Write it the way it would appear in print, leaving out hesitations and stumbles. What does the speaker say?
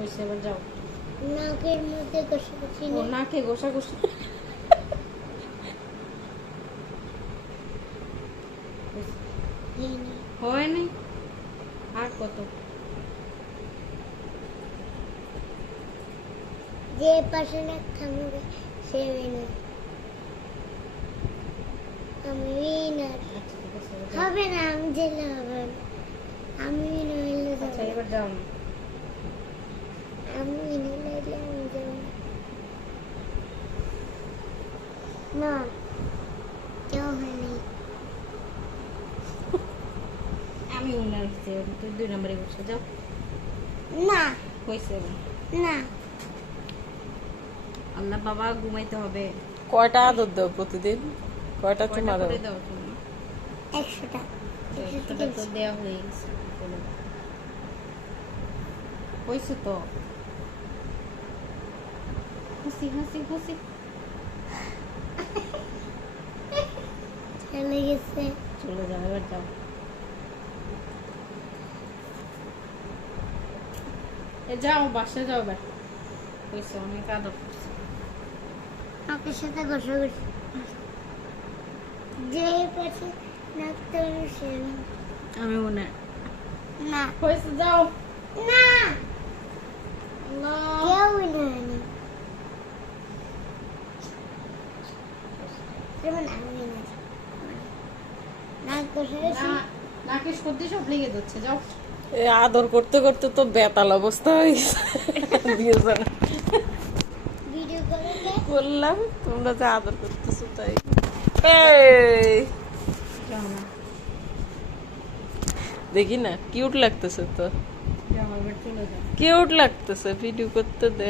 হয়েছে, এবার যাও। নাকের মধ্যে ঘষাঘষি ও নেই। নাকে ঘষাঘষি। হয়নি। হয়নি, আর কত? যে পাশে নাক থামবে সে উইনার। আমি উইনার। আচ্ছা ঠিক আছে, এবার যাও। হবে না, আমি জেলে হবে না। আমি উইনার হইলে আচ্ছা যাবো। এবার যাও না। আমি উইনার হইলে আমি যাবো না। কেউ হয়নি। আমি উনার হচ্ছে, তুই 2 নম্বরে বসে যাও। না হয়েছে এবার। না। আল্লাহ বাবা, ঘুমাইতে হবে। কয়টা আদর দাও প্রতিদিন? কয়টা কয়টা চুমা দাও? করে দাও তুমি? 100টা। সেটা তো দেওয়া হয়ে গেছে। চলো। হয়েছে তো। হাসি হাসি হাসি। চলে গেছে। চলে যাও, এবার যাও। যাও বাসায় যাও এবার। হয়েছে, অনেক আদর করছে। নাকের সাথে ঘষাঘষি। যে পাশে নাক থামবে সে winner। আমি মনে না হয়েছে, যাও। না, না। কেউ উইনার হয়নি। যেমন আমি উইনার। নাক ঘষাঘষি। নাকে সর্দি সব লেগে যাচ্ছে, যাও। এই আদর করতে করতে তো বেতাল অবস্থা হয়ে গেছে। দিয়েছে না। ভিডিও করে দে। বললাম তোমরা যে আদর করতেছো তাই। এই যাও না, দেখি না, কিউট লাগতেছে তো, যাও এবার চলে যাও। কিউট লাগতেছে, ভিডিও করতে দে।